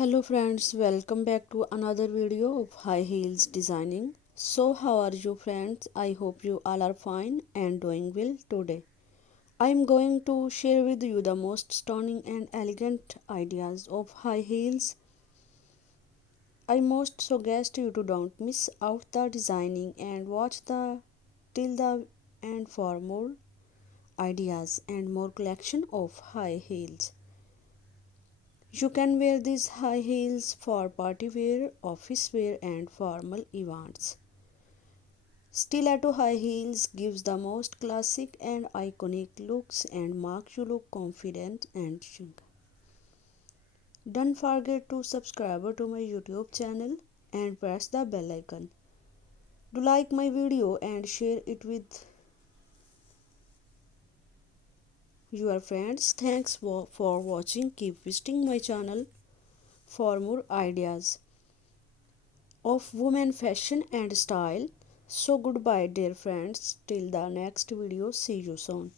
Hello friends, welcome back to another video of high heels designing. So how are you friends? I hope you all are fine and doing well today. I am going to share with you the most stunning and elegant ideas of high heels. I most suggest you to don't miss out the designing and watch the till the end for more ideas and more collection of high heels. You can wear these high heels for party wear, office wear and formal events. Stiletto high heels gives the most classic and iconic looks and make you look confident and chic. Don't forget to subscribe to my YouTube channel and press the bell icon. Do like my video and share it with your friends. Thanks for watching. Keep visiting my channel for more ideas of women fashion and style. So goodbye dear friends, till the next video, see you soon.